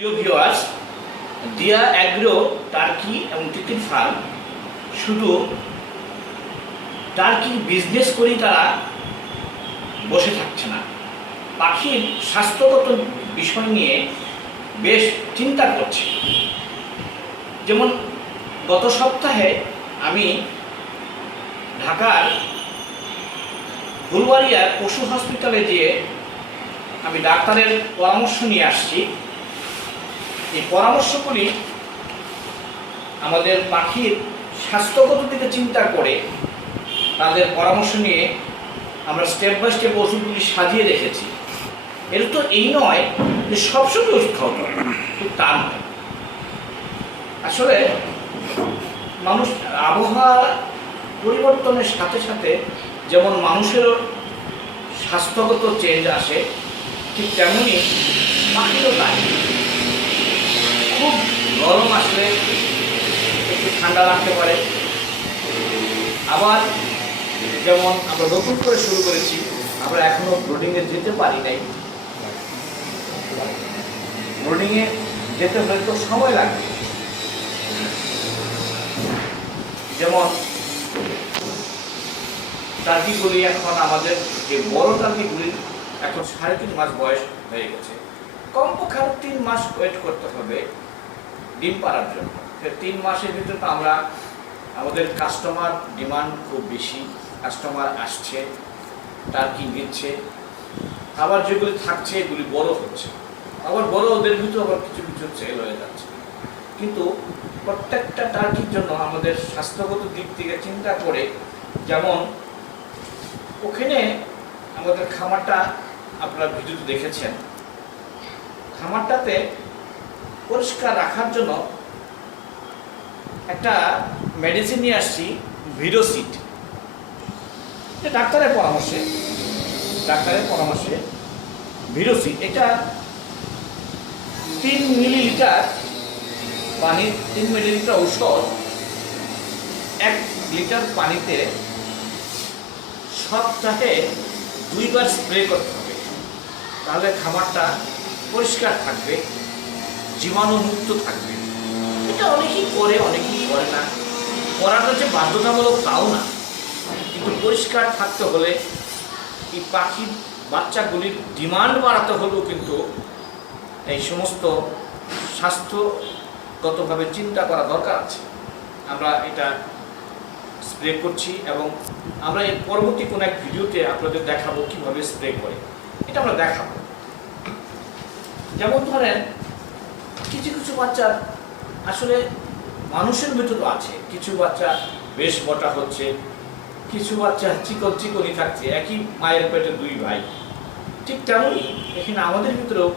প্রিয় ভিউয়ার্স দিয়া agro turkey এবং তিতির ফার্ম শুধু টার্কি বিজনেস করেই তারা বসে থাকছে না। পাখির স্বাস্থ্যগত বিষয় নিয়ে বেশ চিন্তা করছে। যেমন গত সপ্তাহে আমি ঢাকার ফুলবাড়িয়ার পশু হসপিটালে গিয়ে আমি ডাক্তারের পরামর্শ নিয়ে আসছি। এই পরামর্শগুলি আমাদের পাখির স্বাস্থ্যগত দিকে চিন্তা করে তাদের পরামর্শ নিয়ে আমরা স্টেপ বাই স্টেপ ওষুধগুলি সাজিয়ে রেখেছি। এর তো এই নয় যে সবসময় ওষুধ খাওয়াতে হবে কিন্তু তা নয় আসলে মানুষ আবহাওয়া পরিবর্তনের সাথে সাথে যেমন মানুষেরও স্বাস্থ্যগত চেঞ্জ আসে, ঠিক তেমনই পাখিরও তাই। খুব গরম আসলে, একটু ঠান্ডা লাগতে পারে। আবার যেমন আমরা নতুন করে শুরু করেছি, আমরা এখনও ব্রোডিংয়ে যেতে পারি নাই। ব্রোডিংয়ে যেতে হলে তো সময় লাগবে যেমন টার্কিগুলি এখন আমাদের যে বড় টার্কিগুলি, এখন সাড়ে তিন মাস বয়স হয়ে গেছে। কমপক্ষে তিন মাস ওয়েট করতে হবে। ডিম পাড়ার জন্য। তিন মাসের ভিতরে তো আমরা, আমাদের কাস্টমার ডিমান্ড খুব বেশি কাস্টমার আসছে টার্কি নিচ্ছে আবার যেগুলি থাকছে, এগুলি বড় হচ্ছে। আবার বড় ওদের ভিতরে আবার কিছু কিছু সেল হয়ে যাচ্ছে। কিন্তু প্রত্যেকটা টার্কির জন্য আমাদের স্বাস্থ্যগত দিক থেকে চিন্তা করে, যেমন ওখানে আমাদের খামারটা আপনারা ভিডিওতে দেখেছেন, খামারটাতে পরিষ্কার রাখার জন্য একটা মেডিসিন নিয়ে আসছি এটা ডাক্তারের পরামর্শে ডাক্তারের পরামর্শে ভিডোসিট এটা তিন মিলিলিটার পানির তিন মিলিলিটার ঔষধ, এক লিটার পানিতে সপ্তাহে দুইবার স্প্রে করতে হবে। তাহলে খাবারটা পরিষ্কার থাকবে। জীবাণুমুক্ত থাকবে। এটা অনেকেই করে অনেকেই করে না। করাটা যে বাধ্যতামূলক তাও না। কিন্তু পরিষ্কার থাকতে হলে এই পাখির বাচ্চাগুলির ডিমান্ড বাড়াতে হলেও কিন্তু এই সমস্ত স্বাস্থ্যগতভাবে চিন্তা করা দরকার আছে। আমরা এটা স্প্রে করছি এবং আমরা এর পরবর্তী কোনো এক ভিডিওতে আপনাদের দেখাবো কীভাবে স্প্রে করে। এটা আমরা দেখাবো। যেমন ধরেন কিছু কিছু বাচ্চা আসলে মানুষের ভিতরে আছে। কিছু বাচ্চা বেশ মোটা হচ্ছে, কিছু বাচ্চা চিকন চিকনি থাকছে, একই মায়ের পেটে দুই ভাই। ঠিক তেমনই এখানে আমাদের ভিতরেও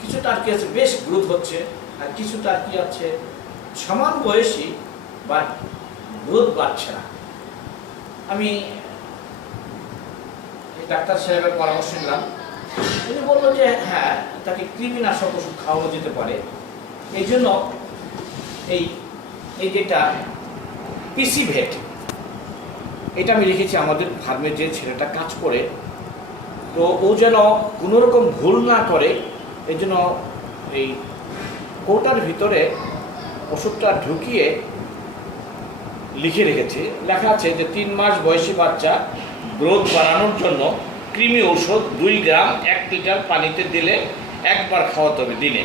কিছু টার্কি আছে, বেশ গ্রোথ হচ্ছে আর কিছু টার্কি আছে সমান বয়সী বা গ্রোথ বাড়ছে না। আমি ডাক্তার সাহেবের পরামর্শ নিলাম। উনি বলল যে হ্যাঁ তাকে কৃমিনাশক ওষুধ খাওয়ানো যেতে পারে। এই জন্য এই এই যেটা পিসি ভেট এটা আমি লিখেছি আমাদের ফার্মে যে ছেলেটা কাজ করে। তো ও যেন কোনো রকম ভুল না করে এই জন্য এই কৌটার ভিতরে ওষুধটা ঢুকিয়ে লিখে রেখেছে। লেখা আছে যে তিন মাস বয়সী বাচ্চা গ্রোথ বাড়ানোর জন্য কৃমি ঔষধ দুই গ্রাম এক লিটার পানিতে দিলে একবার খাওয়াতে হবে দিনে।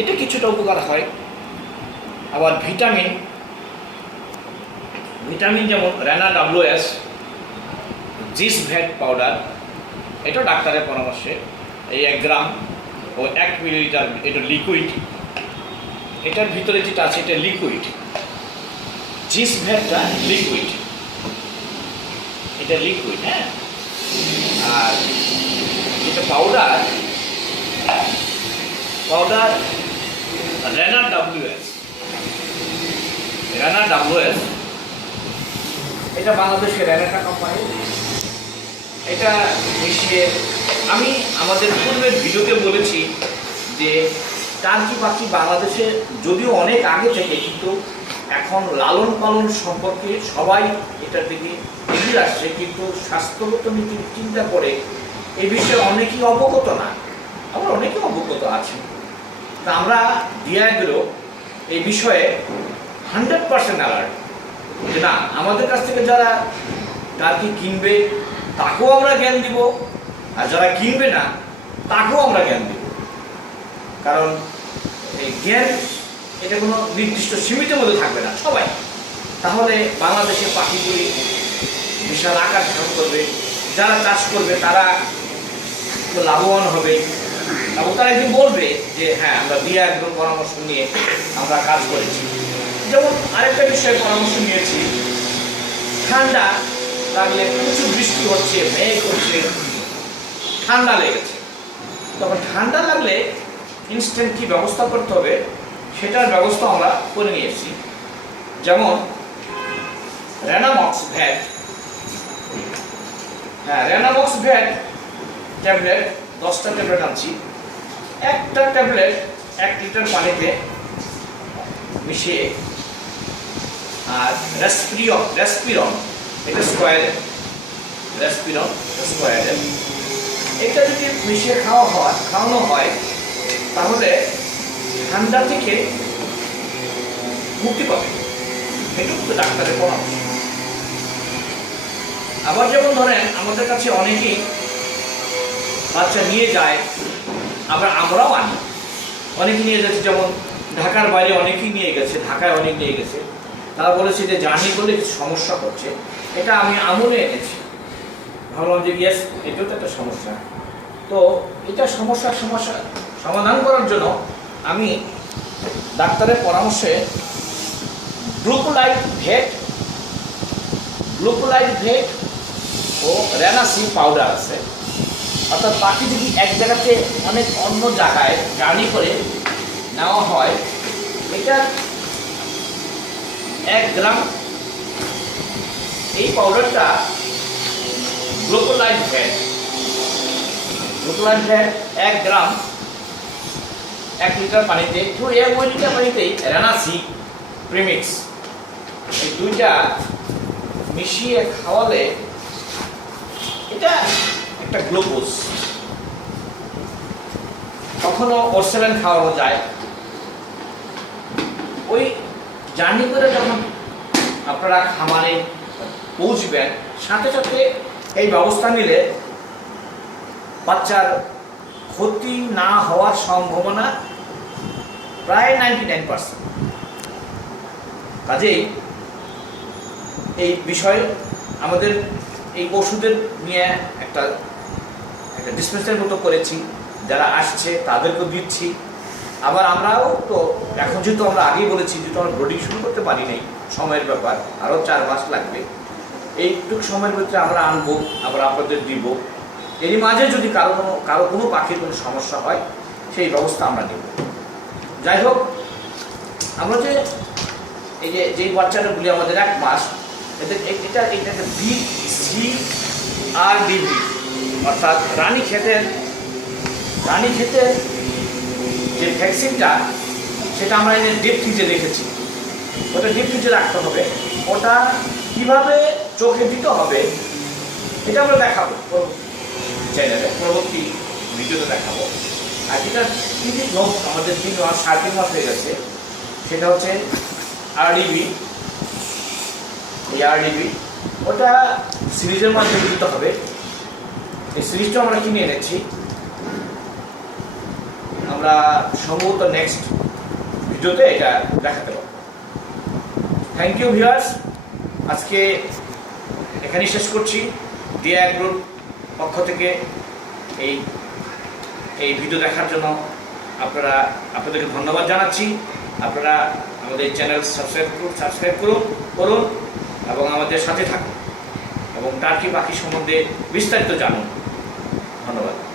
এটা কিছুটা উপকার হয়। আবার ভিটামিন ভিটামিন যেমন রেনা ডাব্লিউএস জিস ভ্যাট পাউডার এটা ডাক্তারের পরামর্শে, এই এক গ্রাম ও এক মিলিলিটার এটা লিকুইড এটার ভিতরে যেটা আছে এটা লিকুইড জিস ভ্যাটটা লিকুইড এটা লিকুইড হ্যাঁ? আর যেটা powder powder Rena WS Rena WS এটা বাংলাদেশের রেনাটা কোম্পানি এটা মিশিয়ে আমি আমাদের পূর্বের ভিডিওতে বলেছি যে টার্কি পাখি বাংলাদেশে যদিও অনেক আগে থেকে, কিন্তু এখন লালন পালন সম্পর্কে সবাই এটার দিকে এগিয়ে আসছে, কিন্তু স্বাস্থ্যগত নীতি চিন্তা করে এ বিষয়ে অনেকেই অবগত না। আমার অনেকে অভিজ্ঞতা আছে তা আমরা ডিআইগুলো এই বিষয়ে হান্ড্রেড পার্সেন্ট অ্যালার্ট না, আমাদের কাছ থেকে যারা টার্কি কিনবে, তাকেও আমরা জ্ঞান দিব, আর যারা কিনবে না, তাকেও আমরা জ্ঞান দিব। কারণ এই জ্ঞান, এটা কোনো নির্দিষ্ট সীমিতের মধ্যে থাকবে না, সবাই। তাহলে বাংলাদেশের পাখিগুলি বিশাল আকার ধারণ করবে, যারা চাষ করবে তারা লাভবান হবে। এবং তারা একদিন বলবে যে হ্যাঁ আমরা দিয়ে একদম পরামর্শ নিয়ে আমরা কাজ করেছি। যেমন আরেকটা বিষয়ে পরামর্শ নিয়েছি। ঠান্ডা লাগলে প্রচুর বৃষ্টি হচ্ছে, মেঘ হচ্ছে, ঠান্ডা লেগেছে। তখন ঠান্ডা লাগলে ইনস্ট্যান্ট কী ব্যবস্থা করতে হবে, সেটার ব্যবস্থা আমরা করে নিয়ে এসেছি যেমন রেনামক্স ভ্যাট। হ্যাঁ রেনামক্স ভ্যাট ট্যাবলেট, দশটা ট্যাবলেট আনছি। একটা ট্যাবলেট এক লিটার পানিতে মিশিয়ে আর রেসপিরিয়ন রেসপিরন এটা স্কোয়ারে রেসপিরন স্কোয়ারে এটা যদি মিশিয়ে খাওয়া হয়, খাওয়ানো হয়, তাহলে ঠান্ডা থেকে মুক্তি পাবে। এটুকু তো ডাক্তারের পরামর্শ। আবার যেমন ধরেন, আমাদের কাছে অনেকেই বাচ্চা নিয়ে যায় আবার আমরাও আনি। অনেকে নিয়ে যাচ্ছে যেমন ঢাকার বাইরে অনেকেই নিয়ে গেছে, ঢাকায় অনেক নিয়ে গেছে। তারা বলেছে যে জার্নি করলে সমস্যা হচ্ছে এটা আমি আমলে এনেছি। ভাবলাম যে, ইয়েস, এটাও তো একটা সমস্যা। তো এটা সমস্যার সমস্যা সমাধান করার জন্য আমি ডাক্তারের পরামর্শে গ্লুকোলাইট ভেট গ্লুকোলাইট ভেট ও রেনাসি পাউডার আছে। অর্থাৎ পাখি যদি এক জায়গাতে অনেক অন্য জায়গায় জার্নি করে নেওয়া হয়, এটা এক গ্রাম, এই পাউডারটা গ্লুকোলাইট ভ্যাট গ্লুকোলাইট ভ্যাট এক গ্রাম, এক লিটার পানিতে তো এক ওই লিটার পানিতেই রানাসি প্রিমিক্স। এই দুইটা মিশিয়ে খাওয়ালে এটা একটা গ্লুকোজ। কখনো ওরসেলেন খাওয়ানো যায়। ওই জার্নি করে যখন আপনারা খামারে পৌঁছবেন, সাথে সাথে এই ব্যবস্থা নিলে বাচ্চার ক্ষতি না হওয়ার সম্ভাবনা প্রায় নাইনটি নাইন পার্সেন্ট। কাজেই এই বিষয়ে আমাদের এই ওষুধের নিয়ে একটা একটা ডিসপেন্সারের মতো করেছি, যারা আসছে তাদেরকেও দিচ্ছি। আবার আমরাও তো, এখন যেহেতু আমরা আগেই বলেছি, যেহেতু আমরা ব্রোডিং শুরু করতে পারি নাই, সময়ের ব্যাপার, আরও চার মাস লাগবে। এইটুকু সময়ের ভিতরে আমরা আনব, আবার আপনাদের দিব। এরই মাঝে যদি কারও কোনো কারও কোনো পাখির কোনো সমস্যা হয়, সেই ব্যবস্থা আমরা নেব। যাই হোক, আমরা যে, এই যে, যেই বাচ্চাটা বলি আমাদের এক মাস, এদের এটা এটা বি সি আর ডিবি অর্থাৎ রানী ক্ষেতের রানী ক্ষেতের যে ভ্যাকসিনটা, সেটা আমরা এনে ডিপ ফ্রিজে রেখেছি। ওটা ডিপ ফ্রিজে রাখতে হবে। ওটা কীভাবে চোখে দিতে হবে, এটা আমরা দেখাবো। চ্যানেলে পরবর্তী ভিডিওতে দেখাবো। আর যেটা তিন লোক আমাদের তিন মাস, সাড়ে তিন মাস হয়ে গেছে, সেটা হচ্ছে আরডিবি এই আরডিবি ওটা সিরিজের মাধ্যমে দিতে হবে। এই সিরিজটা আমরা কিনে এনেছি। আমরা সম্ভবত নেক্সট ভিডিওতে এটা দেখাতে পারব। থ্যাংক ইউ ভিউয়ার্স আজকে এখানেই শেষ করছি। ডিআই গ্রুপ পক্ষ থেকে এই এই ভিডিও দেখার জন্য আপনারা, আপনাদেরকে ধন্যবাদ জানাচ্ছি। আপনারা আমাদের চ্যানেল সাবস্ক্রাইব করুন সাবস্ক্রাইব করুন করুন এবং আমাদের সাথে থাকুন এবং টার্কি পাখি সম্বন্ধে বিস্তারিত জানুন। ধন্যবাদ